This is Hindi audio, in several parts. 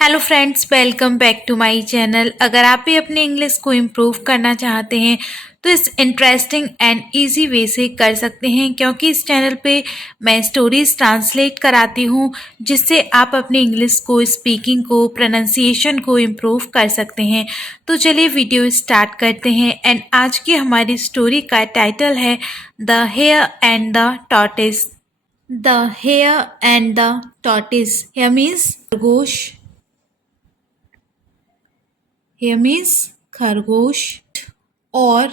Hello friends, welcome back to my channel. अगर आप भी अपने इंग्लिश को इम्प्रूव करना चाहते हैं तो इस इंटरेस्टिंग एंड इजी वे से कर सकते हैं, क्योंकि इस चैनल पे मैं स्टोरीज ट्रांसलेट कराती हूँ जिससे आप अपने इंग्लिश को, स्पीकिंग को, प्रोनाउंसिएशन को इम्प्रूव कर सकते हैं। तो चलिए वीडियो स्टार्ट करते हैं। एंड आज की हमारी स्टोरी का टाइटल है the hare and the tortoise. The hare and the tortoise. Hare means खरगोश। हेयर मीन्स खरगोश और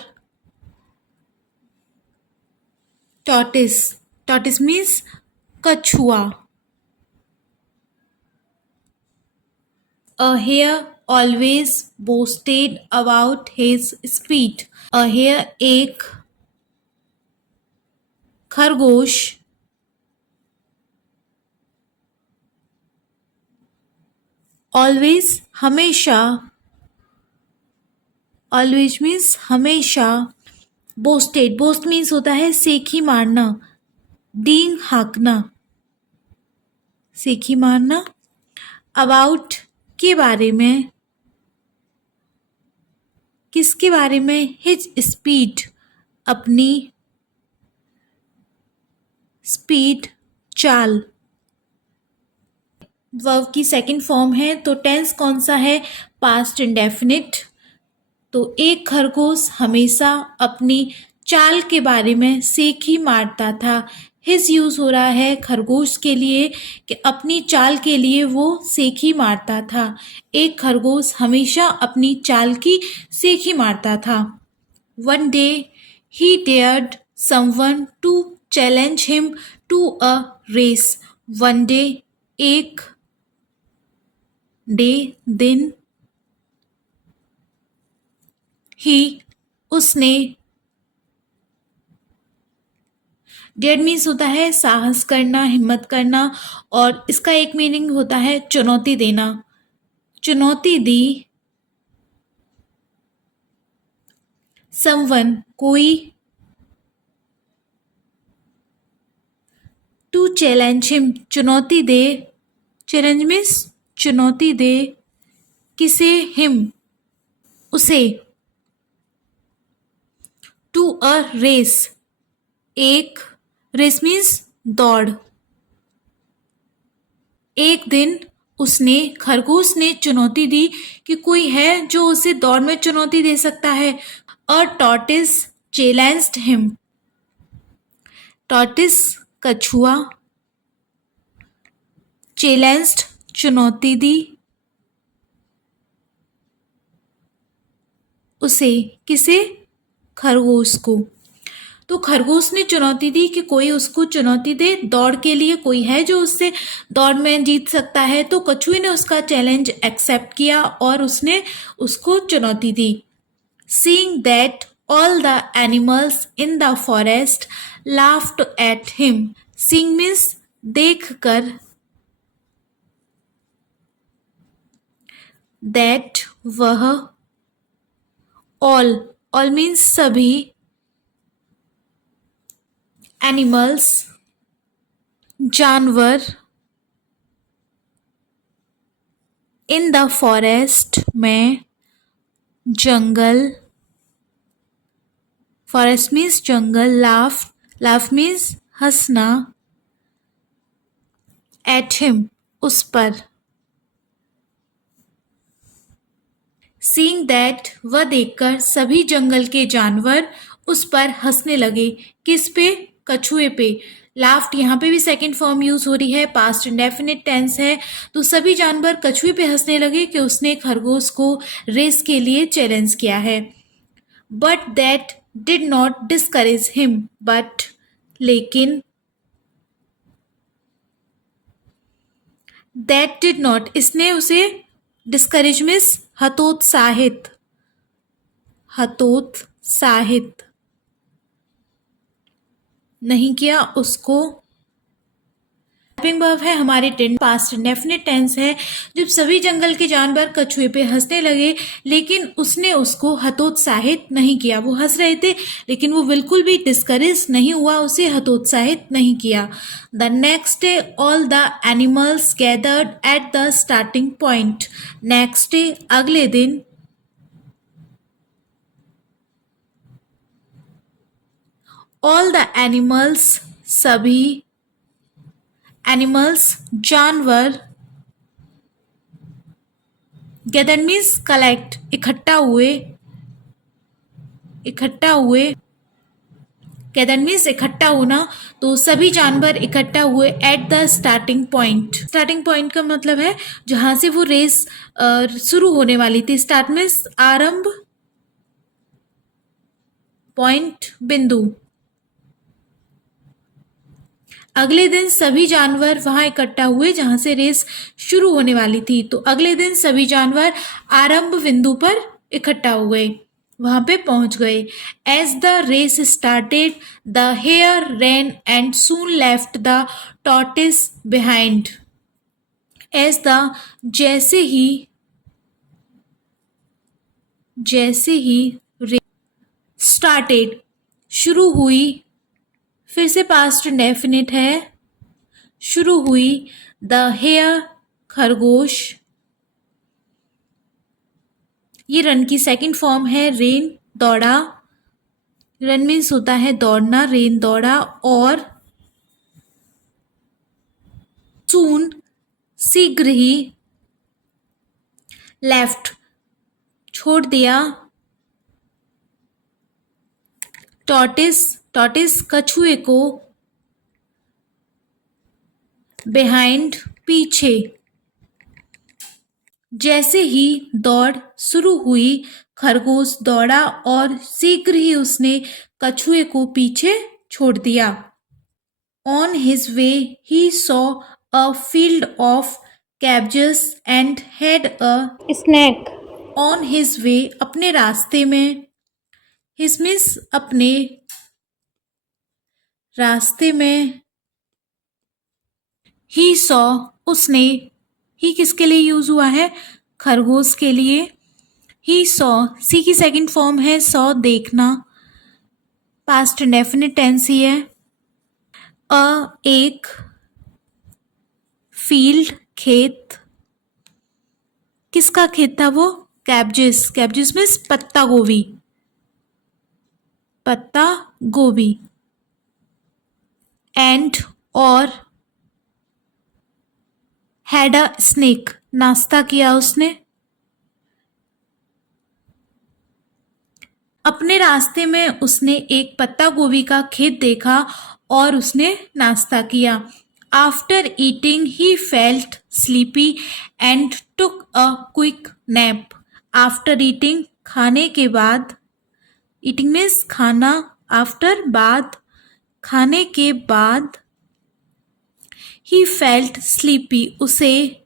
टॉर्टिस। टॉर्टिस मीन्स कछुआ। A hare always boasted about his speed. A hare एक खरगोश always हमेशा, always मीन्स हमेशा, boasted, boast मीन्स होता है सेखी मारना, डींग हाँकना, सेखी मारना। अबाउट के बारे में, किसके बारे में? हिज स्पीड, अपनी स्पीड, चाल। वर्ब की सेकंड फॉर्म है तो टेंस कौन सा है? Past indefinite. तो एक खरगोश हमेशा अपनी चाल के बारे में सेखी मारता था। हिज यूज हो रहा है खरगोश के लिए कि अपनी चाल के लिए वो सेखी मारता था। एक खरगोश हमेशा अपनी चाल की सेखी मारता था। One day he dared someone to challenge him to a race. One day एक डे दिन, ही उसने, डेयर मीन्स होता है साहस करना, हिम्मत करना, और इसका एक मीनिंग होता है चुनौती देना, चुनौती दी। समवन कोई, टू चैलेंज हिम चुनौती दे, चैलेंज मीन्स चुनौती दे, किसे? हिम उसे। टू अ रेस एक, रेस मीन्स दौड़। एक दिन उसने, खरगोश ने चुनौती दी कि कोई है जो उसे दौड़ में चुनौती दे सकता है। अ टॉर्टिस चैलेंज्ड हिम। टॉर्टिस कछुआ, चैलेंज्ड चुनौती दी, उसे, किसे? खरगोश को। तो खरगोश ने चुनौती दी कि कोई उसको चुनौती दे, दौड़ के लिए कोई है जो उससे दौड़ में जीत सकता है। तो कछुए ने उसका चैलेंज एक्सेप्ट किया और उसने उसको चुनौती दी। Seeing that all the animals in the forest laughed at him. Seeing means देख कर, दैट वह, ऑल, ऑल मीन्स सभी, एनिमल्स जानवर, इन द फॉरेस्ट में, जंगल, फॉरेस्ट मीन्स जंगल, लाफ, लाफ मीन्स हंसना, एट हिम उस पर। सीइंग दैट वह देखकर सभी जंगल के जानवर उस पर हंसने लगे। किस पे? कछुए पे। लाफ्ट यहाँ पे भी सेकंड फॉर्म यूज हो रही है, पास्ट इंडेफिनिट टेंस है। तो सभी जानवर कछुए पे हंसने लगे कि उसने खरगोश को रेस के लिए चैलेंज किया है। But that did not discourage him. But लेकिन, दैट डिड नॉट इसने उसे, डिस्करेज मीन्स हतोत्साहित, हतोत्साहित नहीं किया उसको, हेल्पिंग वर्ब है हमारे पास्ट इंडेफिनिट टेंस है। जब सभी जंगल के जानवर कछुए पे हंसने लगे लेकिन उसने उसको हतोत्साहित नहीं किया। वो हंस रहे थे लेकिन वो बिल्कुल भी डिस्करेज नहीं हुआ, उसे हतोत्साहित नहीं किया। The next day all the animals gathered at the starting point. Next day अगले दिन, ऑल द एनिमल्स सभी, एनिमल्स जानवर, गैदर मीन्स कलेक्ट इकट्ठा हुए, इकट्ठा हुए, गैदर मीन्स इकट्ठा होना, तो सभी जानवर इकट्ठा हुए at the starting point. Starting point का मतलब है जहां से वो रेस शुरू होने वाली थी। स्टार्ट मीन्स आरंभ, पॉइंट बिंदु। अगले दिन सभी जानवर वहां इकट्ठा हुए जहां से रेस शुरू होने वाली थी। तो अगले दिन सभी जानवर आरंभ बिंदु पर इकट्ठा हो गए, वहां पे पहुंच गए। As the race started the hare ran and soon left the tortoise behind. As the, जैसे ही रेस स्टार्टेड शुरू हुई, फिर से पास्ट इंडेफिनिट है, शुरू हुई। द हेयर खरगोश, ये रन की सेकंड फॉर्म है। रेन दौड़ा, रन मीन्स होता है दौड़ना, रेन दौड़ा। और सून शीघ्र ही, लेफ्ट छोड़ दिया। टॉर्टिस, टॉर्टिस कछुए को, बिहाइंड पीछे। जैसे ही दौड़ शुरू हुई खरगोश दौड़ा और शीघ्र ही उसने कछुए को पीछे छोड़ दिया। On his way he saw a field of cabbages and had a snack. On his way अपने रास्ते में, हिज मीन्स अपने रास्ते में, ही सॉ उसने, ही किसके लिए यूज हुआ है, खरगोश के लिए। ही सॉ, सी की सेकंड फॉर्म है सॉ देखना, पास्ट इंडेफिनिट टेंस ही है। एक फील्ड खेत, किसका खेत था वो, कैबेजेस, कैबेजेस मीन्स पत्ता गोभी, पत्ता गोभी। एंड और हैड अ स्नेक, नाश्ता किया उसने। अपने रास्ते में उसने एक पत्ता गोभी का खेत देखा और उसने नाश्ता किया। After eating he felt sleepy and took a quick nap. After eating खाने के बाद, ईटिंग मीन्स खाना, आफ्टर बाद, खाने के बाद। ही फेल्ट स्लीपी, उसे,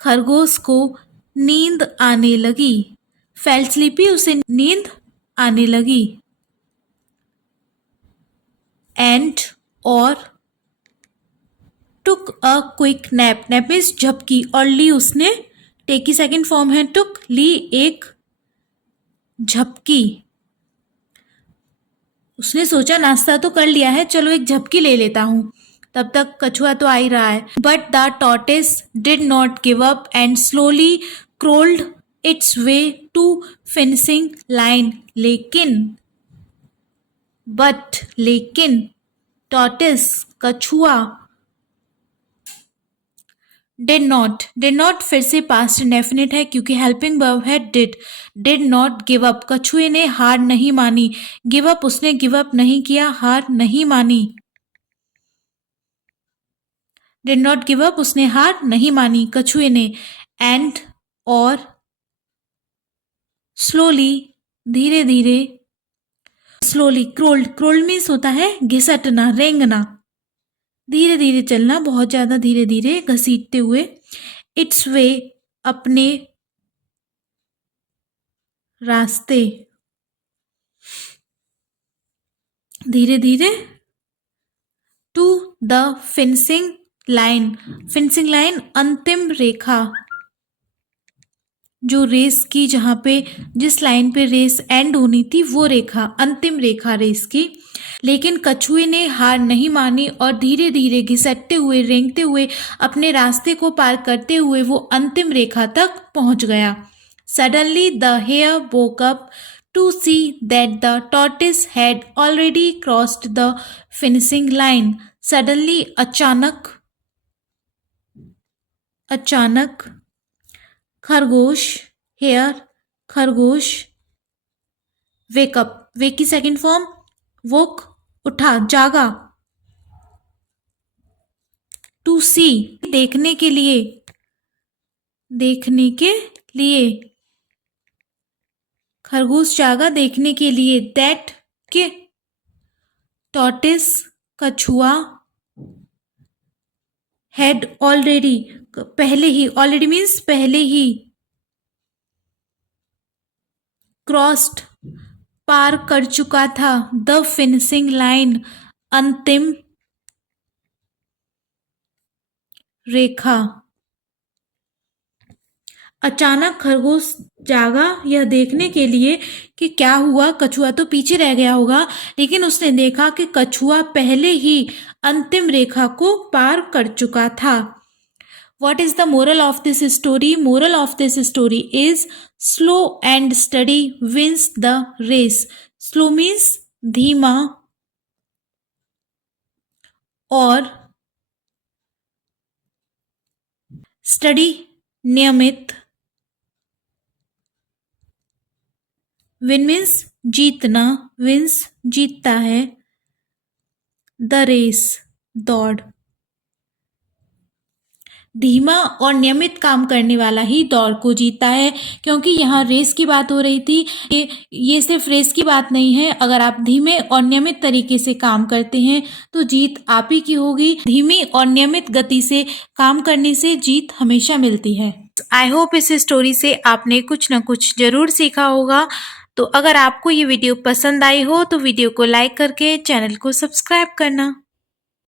खरगोश को नींद आने लगी। फेल्ट स्लीपी, उसे नींद आने लगी। एंड और took a quick nap, nap means झपकी, और ली उसने, टेक की सेकंड फॉर्म है टुक, ली एक झपकी। उसने सोचा नाश्ता तो कर लिया है, चलो एक झपकी ले लेता हूं, तब तक कछुआ तो आ ही रहा है। But the tortoise did not give up and slowly crawled its way to finishing line. लेकिन, बट लेकिन, टॉर्टिस कछुआ, डिड नॉट फिर से पास्ट इंडेफिनिट है क्योंकि हेल्पिंग वर्ब है डिड नॉट गिव अप, कछुए ने हार नहीं मानी। गिव अप, उसने गिव अप नहीं किया, हार नहीं मानी। डिड नॉट गिव अप, उसने हार नहीं मानी कछुए ने। एंड और स्लोली, धीरे धीरे, स्लोली क्रोल्ड, क्रोल्ड मीन्स होता है घिसटना, रेंगना, धीरे धीरे चलना, बहुत ज्यादा धीरे धीरे घसीटते हुए। इट्स वे, अपने रास्ते, धीरे धीरे। To the finishing line, finishing line अंतिम रेखा, जो रेस की जहाँ पे जिस लाइन पे रेस एंड होनी थी वो रेखा, अंतिम रेखा रेस की। लेकिन कछुए ने हार नहीं मानी और धीरे धीरे घिसटते हुए, रेंगते हुए, अपने रास्ते को पार करते हुए वो अंतिम रेखा तक पहुंच गया। Suddenly the hare woke up to see that the tortoise had already crossed the finishing line. Suddenly अचानक खरगोश, हेयर खरगोश, वेकअप, वेक की सेकेंड फॉर्म वोक, उठा, जागा, टू सी देखने के लिए, देखने के लिए, खरगोश जागा देखने के लिए, दैट के, टॉर्टिस कछुआ, हैड ऑलरेडी पहले ही, ऑलरेडी मीन्स पहले ही, क्रॉस्ड पार कर चुका था, द फिनिशिंग लाइन अंतिम रेखा। अचानक खरगोश जागा यह देखने के लिए कि क्या हुआ, कछुआ तो पीछे रह गया होगा, लेकिन उसने देखा कि कछुआ पहले ही अंतिम रेखा को पार कर चुका था। What is the moral of this story? Moral of this story is slow and steady wins the race. Slow means धीमा और steady नियमित, win means जीतना, wins जीतता है, the race दौड़, धीमा और नियमित काम करने वाला ही दौड़ को जीता है। क्योंकि यहाँ रेस की बात हो रही थी, ये सिर्फ रेस की बात नहीं है, अगर आप धीमे और नियमित तरीके से काम करते हैं तो जीत आप ही की होगी। धीमी और नियमित गति से काम करने से जीत हमेशा मिलती है। आई होप इस स्टोरी से आपने कुछ न कुछ जरूर सीखा होगा। तो अगर आपको ये वीडियो पसंद आई हो तो वीडियो को लाइक करके चैनल को सब्सक्राइब करना।